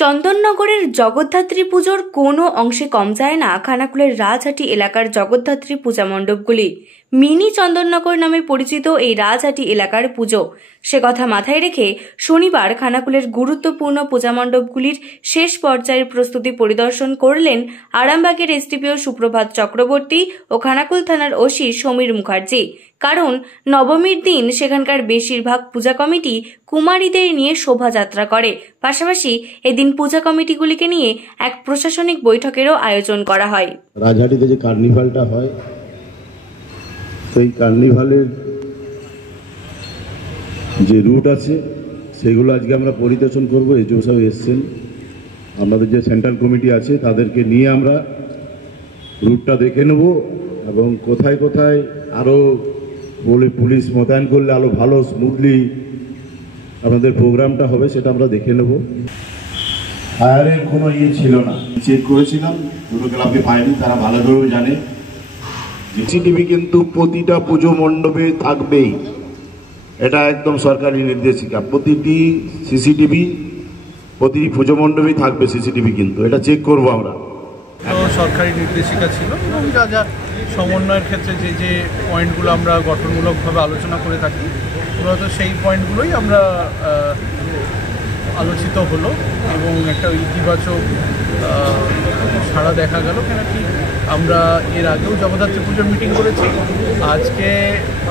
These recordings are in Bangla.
চন্দননগরের জগদ্ধাত্রী পুজোর কোনো অংশে কম যায় না খানাকুলের রাজহাটি এলাকার জগদ্ধাত্রী পূজা মণ্ডপগুলি। মিনি চন্দননগর নামে পরিচিত এই রাজহাটি এলাকার পুজো, সে কথা মাথায় রেখে শনিবার খানাকুলের গুরুত্বপূর্ণ পূজা মণ্ডপগুলির শেষ পর্যায়ের প্রস্তুতি পরিদর্শন করলেন আরামবাগের এসডিপিও সুপ্রভাত চক্রবর্তী ও খানাকুল থানার ওসি সমীর মুখার্জি। কারণ নবমীর দিন সেখানকার বেশিরভাগ পূজা কমিটি কুমারীদের নিয়ে শোভাযাত্রা করে, পাশাপাশি এদিন পূজা কমিটিগুলিকে নিয়ে এক প্রশাসনিক বৈঠকেরও আয়োজন করা হয়। রাজহাটিতে যে কার্নিভালটা হয়, সেই কার্নিভালের যে রুট আছে সেগুলো আজকে আমরা পরিদর্শন করবো। এসডিও সাহেব এসছেন, আমাদের যে সেন্ট্রাল কমিটি আছে তাদেরকে নিয়ে আমরা রুটটা দেখে নেব এবং কোথায় কোথায় আরও পুলিশ মোতায়েন করলে আরও ভালো স্মুথলি আমাদের প্রোগ্রামটা হবে সেটা আমরা দেখে নেব। ফায়ারের কোনো ছিল না, চেক করেছিলাম, দুটো ক্লাবে পায়নি, তারা ভালোভাবে জানে। সিসিটিভি কিন্তু প্রতিটা পুজো মণ্ডপে থাকবেই, এটা একদম সরকারি নির্দেশিকা। প্রতিটি সিসিটিভি প্রতিটি পুজো মণ্ডপেই থাকবে সিসিটিভি, কিন্তু এটা চেক করব আমরা। সরকারি নির্দেশিকা ছিল এবং যা যা সমন্বয়ের ক্ষেত্রে যে যে পয়েন্টগুলো আমরা গঠনমূলকভাবে আলোচনা করে থাকি, মূলত সেই পয়েন্টগুলোই আমরা আলোচিত হলো এবং একটা ইতিবাচক সাড়া দেখা গেল। কেন কি আমরা এর আগেও জগদ্ধাত্রী পুজোর মিটিং করেছি, আজকে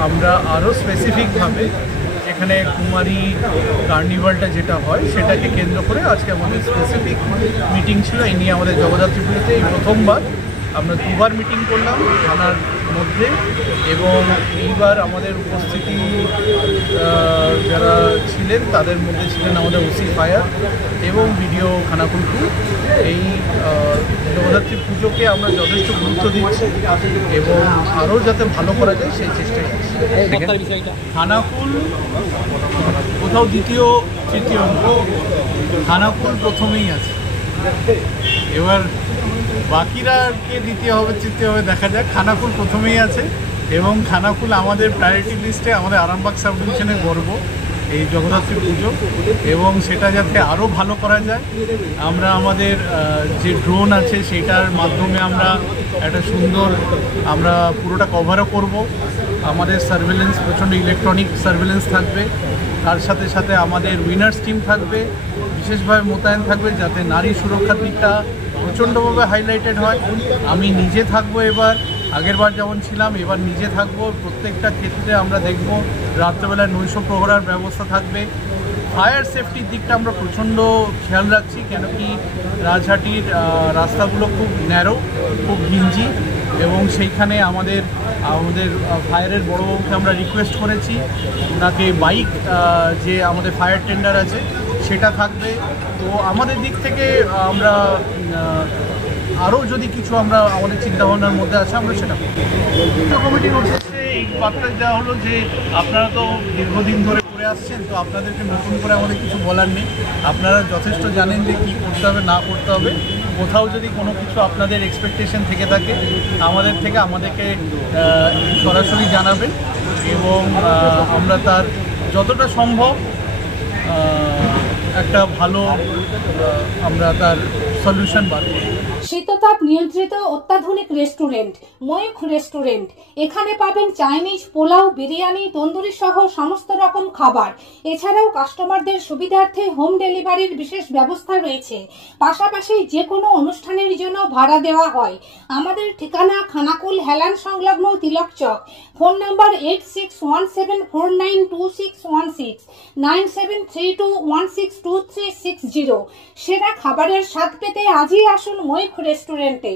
আমরা আরও স্পেসিফিকভাবে এখানে কুমারী কার্নিভালটা যেটা হয় সেটাকে কেন্দ্র করে আজকে আমাদের স্পেসিফিক মিটিং ছিল। এই নিয়ে আমাদের জগদ্ধাত্রী পুজোতে এই প্রথমবার আমরা দুবার মিটিং করলাম থানার মধ্যে, এবং এইবার আমাদের উপস্থিতি যারা ছিলেন তাদের মধ্যে ছিলেন আমাদের ওসি ফায়ার এবং বিডিও খানাকুল 2। এই জগদ্ধাত্রী পুজোকে আমরা যথেষ্ট গুরুত্ব দিচ্ছি এবং আরও যাতে ভালো করা যায় সেই চেষ্টাই করছি। খানাকুল কোথাও দ্বিতীয় তৃতীয়, খানাকুল প্রথমেই আছে। এবার বাকিরা কে দ্বিতীয় হবে তৃতীয় হবে দেখা যাক। খানাকুল প্রথমেই আছে এবং খানাকুল আমাদের প্রায়োরিটি লিস্টে, আমাদের আরামবাগ সাব ডিভিশনে গর্ব এই জগদ্ধাত্রী পুজো, এবং সেটা যাতে আরও ভালো করা যায়। আমরা আমাদের যে ড্রোন আছে সেটার মাধ্যমে আমরা একটা সুন্দর আমরা পুরোটা কভারও করব। আমাদের সার্ভেলেন্স প্রচণ্ড ইলেকট্রনিক সার্ভেলেন্স থাকবে, তার সাথে সাথে আমাদের উইনার্স টিম থাকবে, বিশেষভাবে মোতায়েন থাকবে যাতে নারী সুরক্ষার দিকটা প্রচণ্ডভাবে হাইলাইটেড হয়। আমি নিজে থাকবো, এবার আগেরবার যেমন ছিলাম এবার নিজে থাকবো। প্রত্যেকটা ক্ষেত্রে আমরা দেখব রাত্রেবেলায় নৈশ প্রহরার ব্যবস্থা থাকবে। ফায়ার সেফটির দিকটা আমরা প্রচণ্ড খেয়াল রাখছি, কেন কি রাজহাটির রাস্তাগুলো খুব ন্যারো, খুব ঘিঞ্জি, এবং সেইখানে আমাদের ফায়ারের বড়োবাবুকে আমরা রিকোয়েস্ট করেছি, ওনাকে বাইক যে আমাদের ফায়ার টেন্ডার আছে সেটা থাকবে। তো আমাদের দিক থেকে আমরা আরও যদি কিছু আমরা আমাদের চিন্তাভাবনার মধ্যে আছে আমরা সেটা কমিটির উদ্দেশ্যে এই বার্তা দেওয়া হলো যে আপনারা তো দীর্ঘদিন ধরে করে আসছেন, তো আপনাদেরকে নতুন করে আমাদের কিছু বলার নেই। আপনারা যথেষ্ট জানেন যে কী করতে হবে না করতে হবে। কোথাও যদি কোনো কিছু আপনাদের এক্সপেকটেশন থেকে থাকে আমাদের থেকে আমাদেরকে সরাসরি জানাবেন এবং আমরা তার যতটা সম্ভব একটা ভালো আমরা তার সলিউশন বার করব। শীততাপ নিয়ন্ত্রিত অত্যাধুনিক রেস্টুরেন্ট ময়ূখ রেস্টুরেন্ট। এখানে পাবেন চাইনিজ, পোলাও, বিরিয়ানি, তন্দুরি সহ সমস্ত রকম খাবার। এছাড়াও কাস্টমারদের সুবিধার্থে হোম ডেলিভারির বিশেষ ব্যবস্থা রয়েছে। পাশাপাশি যে কোনো অনুষ্ঠানের জন্য ভাড়া দেওয়া হয়। আমাদের ঠিকানা খানাকুল হেলান সংলগ্ন তিলক চক। Phone number 8617492616 9732162360। সেরা খাবারের স্বাদ পেতে আজই আসুন ময়ূখ রেস্টুরেন্টে।